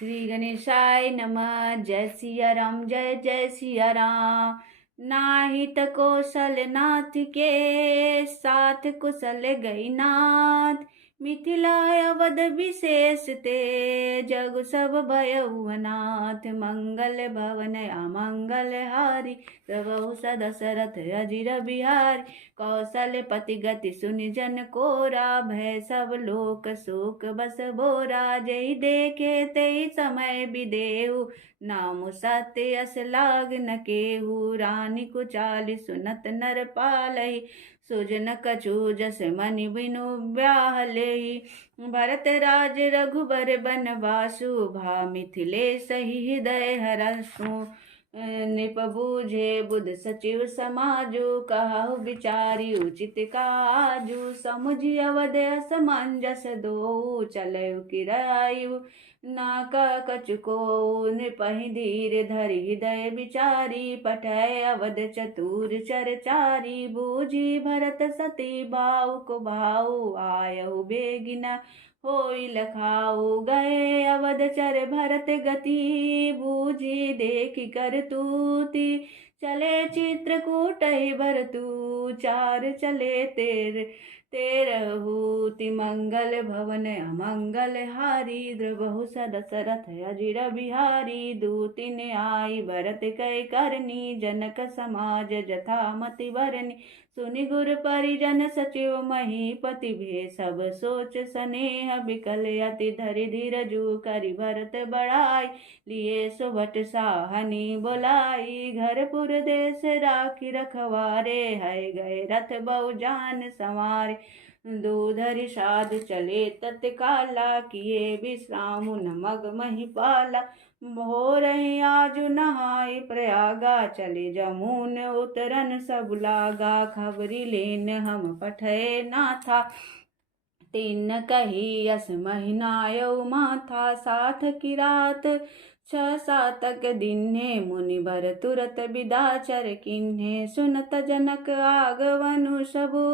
श्री गणेशाय नमः। जय सिया राम, जय जय सिया राम। नाहित कौशल नाथ के साथ कुशल गई नाथ। मिथिला अवध विशेष ते जग सब भयउ अनाथ। मंगल भवन अमंगल हारी प्रभु सदशरथ अजिर बिहारी। कौशलपति गति सुनि जन कोरा भय सब लोक शोक बस बोरा। जय देखे तई समय विदेहु नाम सत्य अस लाग न केहू। रानी कुचाली सुनत नर पालहि सुजन कछु जस मनि बिनु ब्याहलेहि। भरत राज रघुबर बनवासु भा मिथिलेश हृदय हरसु। निप बूझे बुध सचिव समाजु कहु विचारी उचित काजु। समुझि अवध असमंजस दो चलउ किरायु नाका कछु को। नृपहि धीर धरि हृदय विचारी पठय अवध चतुर चरचारी। बूझी भरत सती बाऊ को भाऊ आयहु बेगिना होई लखाऊ। गए अवध चर भरत गति बूझी देखि कर तूती। चले चित्रकूट भरतु चार चले तेरहूति। मंगल भवन अमंगल हारी द्रवहु सदशरथ अजिर बिहारी। दूतिन आई भरत कै करनी जनक समाज जथा मति भरनी। सुनि गुर परिजन सचिव महीपति भे सब सोच स्नेह बिकल अति धरि धीरजु करि भरत बढ़ाई। लिए सुभट साहनी बोलाई घरपुर देश राखी रखवारे। है गए रथ बहु जान संवारे। दूधरि साधु चले तत्काला किए विश्राम न मग महिपाला। भोर आजु नहाय प्रयागा चले जमुन उतरन सब लागा। खबरी लेन हम पठय नाथा तीन कही यस महीनायौ माथा। साथ की रात 6 सातक दिन्हे मुनि बर तुरत विदाचर किन्हे। सुनत जनक आगवनु सबु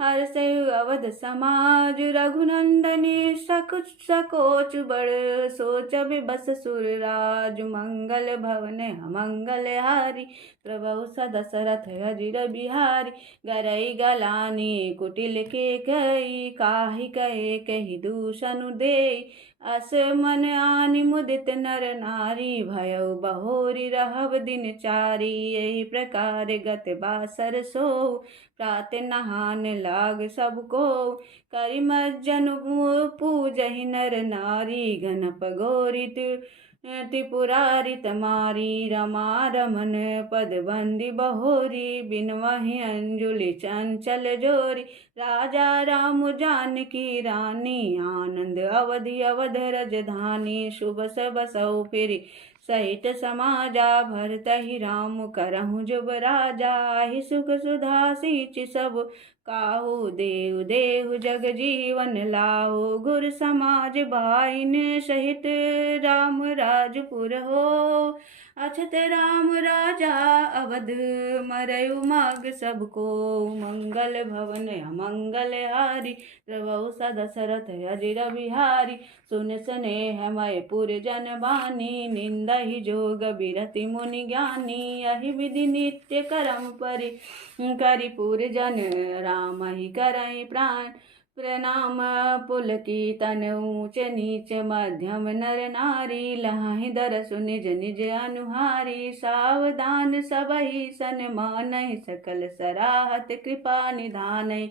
हर्षै अवध समाज। रघुनंदनी सकोच बड़ सोच विबस सुरराज। मंगल भवन अमंगल हारी प्रभु सदशरथ अजिर बिहारी। गरई गलानी कुटिल के कई काहि कहे कहि दूषनु देई। अस मन आनि मुदित नर नारी भयउ बहोरी रहब दिन चारी। यही प्रकार गत बासर सो प्रात नहान लाग सबको। करि मज्जन पूजहि नर नारी गणप गौरी त्रिपुरारी तमारी। रमा रमन पद बंदी बहोरी बिनवहि अंजुलि चंचल जोरी। राजा राम जानकी रानी आनंद अवधि अवध रजधानी। शुभ सब सौ फिरि सहित समाजा भरतहि राम करहु जुब राजा। ही सुख सुधा सींच सब काहू देव देहु जग जीवन लाहू। गुर समाज भाइन सहित राम राजपुर हो। अछत राम राजा अवध मरयु माग सबको। मंगल भवन अमंगल हारी प्रभु सदशरथ अजिर बिहारी। सुन स्नेह मय पुर जन बानी निंदहि जोग बिरति मुनि ज्ञानी। यही विधि नित्य करम परि करि पुर जन राम ही करई प्राण प्रणाम। पुलकितन ऊंच नीच मध्यम नर नारी। लहाहि दरसु निज निज अनुहारी। सावधान सबहि सन्मानहि सकल सराहत कृपा निधानहि।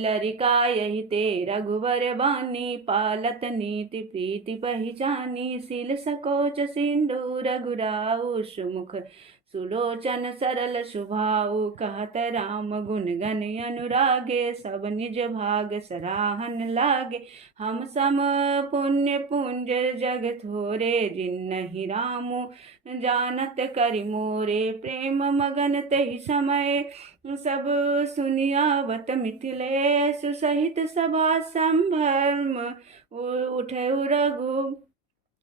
लरिका यही ते रघुवर बानी पालत नीति प्रीति पहिचानी। सील सकोच सिंधु रघुराऊ सुमुख सुलोचन सरल सुभाऊ। कहत राम गुण गण अनुरागे सब निज भाग सराहन लागे। हम सम पुण्य पुंज जग थोरे जिन्नहि रामु जानत करि मोरे। प्रेम मगन तहि समय सब सुनियावत मिथिलेश सहित सभा संभ्रम उठउ रघु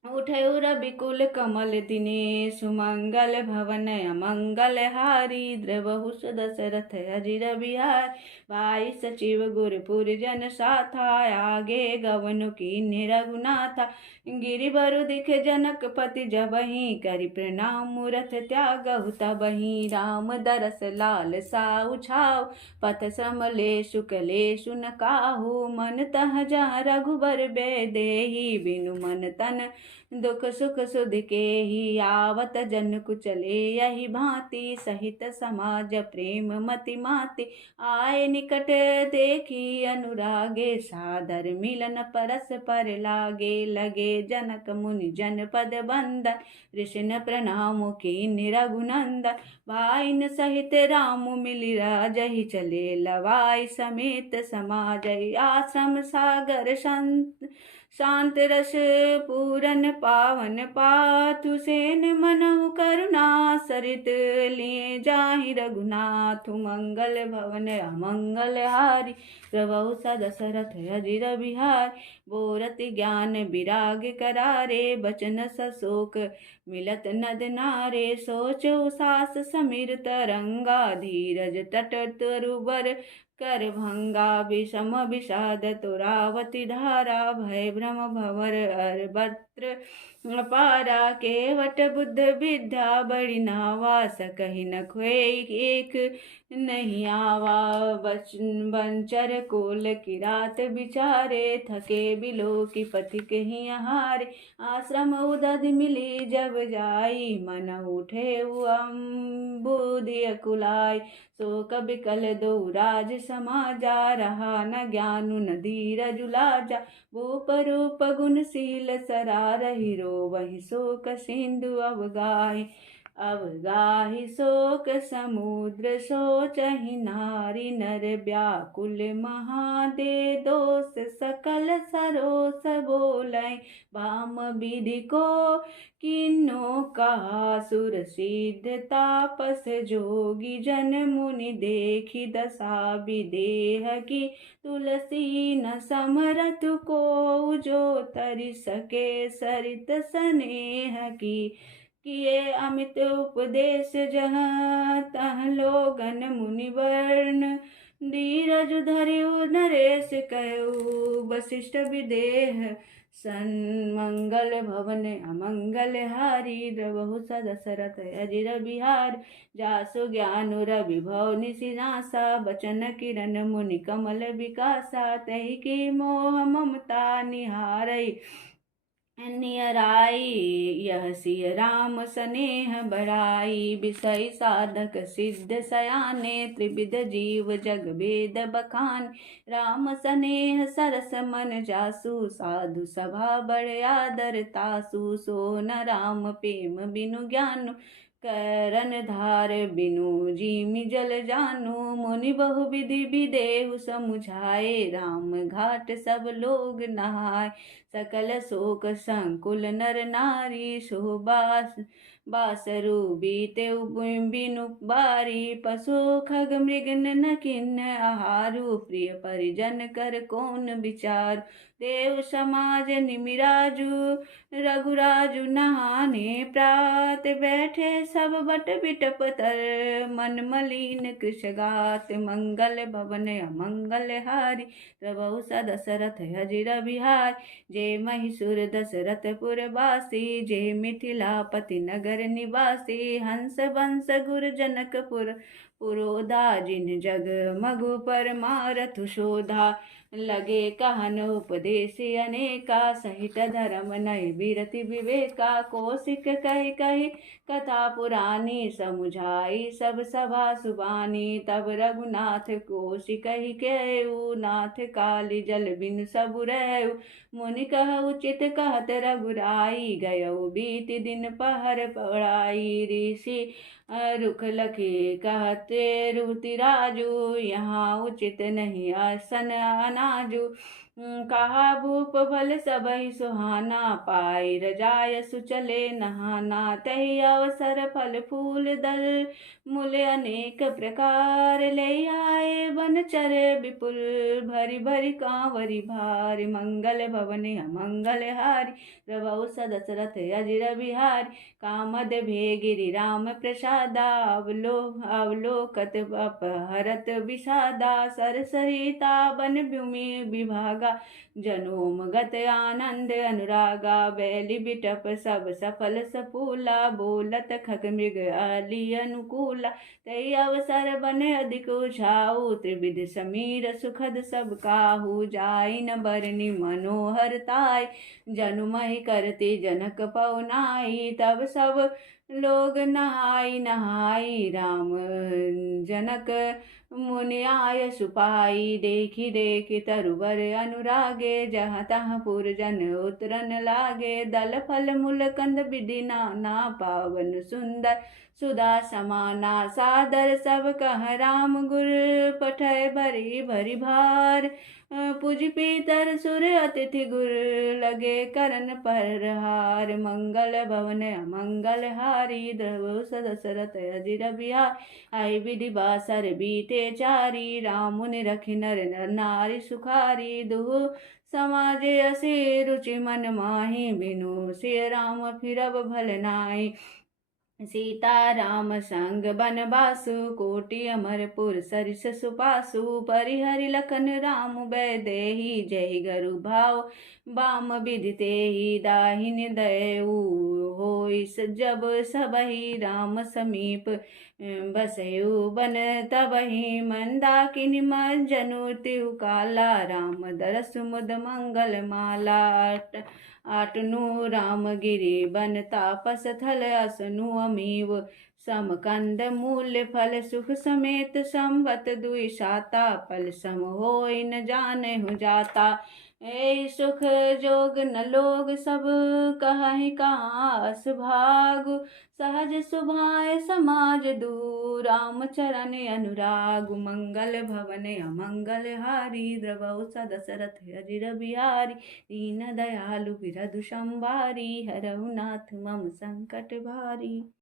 उठयु रविकुल कमल दिने सुमंगल भवन अमंगल हारी द्रवहु दशरथ अजिर बिहार भाई सचिव गुरपुर जन साथा आगे गवनु कीन्ह रघुनाथा गिरिवर दिख जनकपति जबहि करि प्रणाम मूरत त्यागहु तबहि राम दरस लाल साउ छाव पथ समले सुकलेशु न काहू मन तह जहाँ रघुबर बेदेहि बिनु मन तन दुख सुख सुध के ही आवत जन कुचले यही भांति सहित समाज प्रेम मति माति आए निकट देखी अनुरागे सादर मिलन परस पर लागे लगे जनक मुनि जन पद बंदन ऋषिन प्रणाम की रघुनंदन भाइन सहित राम मिली राजहि चले लवाई समेत समाजय आश्रम सागर संत शांत रस पूरन पावन पाथु सेन मनहु करुणा सरित लिए जाहि रघुनाथ मंगल भवन अमंगल हारी प्रभु दशरथ अजिर बिहार बोरत ज्ञान विराग करारे बचन सशोक मिलत नद नारे सोचो सास समीर तरंगा धीरज तट तरुबर कर भंगा विषम विषाद तुरावती धारा भय भ्रम भवर अर्भत्र पारा केवट बुद्ध विद्या बड़ी नावा सकहि न खोए एक नहीं आवा बंचर कोल किरात बिचारे थके बिलो की पथिक ही हारे आश्रम उदध मिली जब जाई मन उठे बुद्धि कुलाई सो कभी कल दो राज समाजा रहा न ज्ञानु न धीरज लाजा भूप रूप गुणशील सरार हीरो वही शोक सिंधु अवगाही शोक समुद्र सोचहि नारी नर व्याकुल महादे दोष सकल सरोस बोलै वाम विधि को किन्नो कहा सुर सिद्ध तापस जोगी जन मुनि देखी दशा विदेह की तुलसी न समरथ को जो तरि सके सरित स्नेह की किए अमित उपदेश जहाँ तह लोगन मुनि वर्ण धीरज धरिउ नरेश कहु वशिष्ठ विदेह सन्मंगल भवन अमंगल हारी द्रवहु दशरथ अजिर बिहार जासु ज्ञान रविभव निशिनासा बचन किरण मुनि कमल विकासा तहि की मोह ममता निहारई नियराई यह सिय राम स्नेह बढ़ाई विषय साधक सिद्ध सयाने त्रिविध जीव जग वेद बखान राम स्नेह सरस मन जासु साधु सभा बड़ आदर तासु सो न राम प्रेम बिनु ज्ञान करन धार बिनु जिमि जल जानु मुनि बहु विधि विदेहु समुझाए राम घाट सब लोग नहाय सकल शोक संकुल नर नारी शोभास बासरु बीते बिनु बारी पशु खग मृग न किन्न आहारु प्रिय परिजन कर कौन विचार देव समाज निमिराजु रघुराजु नहाने प्रात बैठे सब बट बिटप तर मन मलिन कृष गात मंगल भवन अमंगल हारी प्रभु दशरथ अजिर बिहार जय महिषुर दशरथपुर वासी जय मिथिलापति नगर निवासी हंस वंश गुर जनकपुर पुरोधा जिन जग मगु पर मारथु शोधा लगे कहन उपदेश अनेका सहित धर्म नय विरति विवेका कौशिक कहि कहि कथा पुरानी समुझाई सब सभा सुबानी तब रघुनाथ कौशिक कहि कहु नाथ काली जल बिन सब रहु मुनि कह उचित कहत रघुराई गयो बीत दिन पहर पढ़ाई ऋषि रुख लखे कहते रुति राजू यहाँ उचित नहीं आसन अनाजू कहा भूप भल सबहि सुहाना, पाई रजाय सुचले नहाना। तहि अवसर फल फूल दल, मूल अनेक प्रकार ले आए। वन चरे विपुल, भरी भरी कांवरी भारी। मंगल भवन अमंगल हारी, द्रवहु दशरथ अजिर बिहारी। कामद भेगिरि राम प्रसादा, अवलोकत अपहरत विषादा। सरसरिता वन भूमि विभागा, जनोमगत आनंद अनुरागा। बैली बिटप सब सफल सफूला, बोलत खग मृग आली अनुकूला। तई अवसर बन अधिक उछाऊ, त्रिविध समीर सुखद सब काहू। जाई न बरनी मनोहर ताई, जनु महि करती जनक पवनाई। तब सब लोग नहाई नहाई, राम जनक मुनि आय सुपाई। देखी देखी तरुवर अनुरागे, जहाँ तहाँ पुरजन उतरन लागे। दल फल मूल कंद विधि नाना, पावन सुंदर सुधा समाना। सादर सब कह राम गुर, पठय भरी भरी भार। पूज पीतर सुर अतिथि गुर, लगे करन परहार। मंगल भवन अमंगल हारी, द्रवहु दशरथ अजिर बिहारी। आई विधि बासर बीते चारी, राम मुनि रखि नर नारी सुखारी। दुहु समाज असी रुचि मन माही, बिनु सिय राम फिरब भल नाई। सीता राम संग बनवासु, कोटि अमरपुर सरिस सुपासु। परिहरि लखन राम वैदेही, जय गरु भाव बाम विधि तेहि। दाहिने दयऊ होई जब सबहि, राम समीप बसयु बन तबहि। मंदाकिनी मज्जनु तिहु काला, राम दरस मुद मंगल माला। आटनु राम गिरि बन तापस थल, असनु अमीव समकंद मूल्य फल। सुख समेत संवत दुई साता, फल सम होई न जानहु जाता। ए सुख जोग न लोग सब, कहहि कास भागु। सहज सुभाय समाज दूर, राम चरण अनुरागु। मंगल भवन अमंगल हारी, द्रवहु दशरथ अजिर बिहारी। दीन दयालु बिरधु संभारी, हरहु नाथ मम संकट भारी।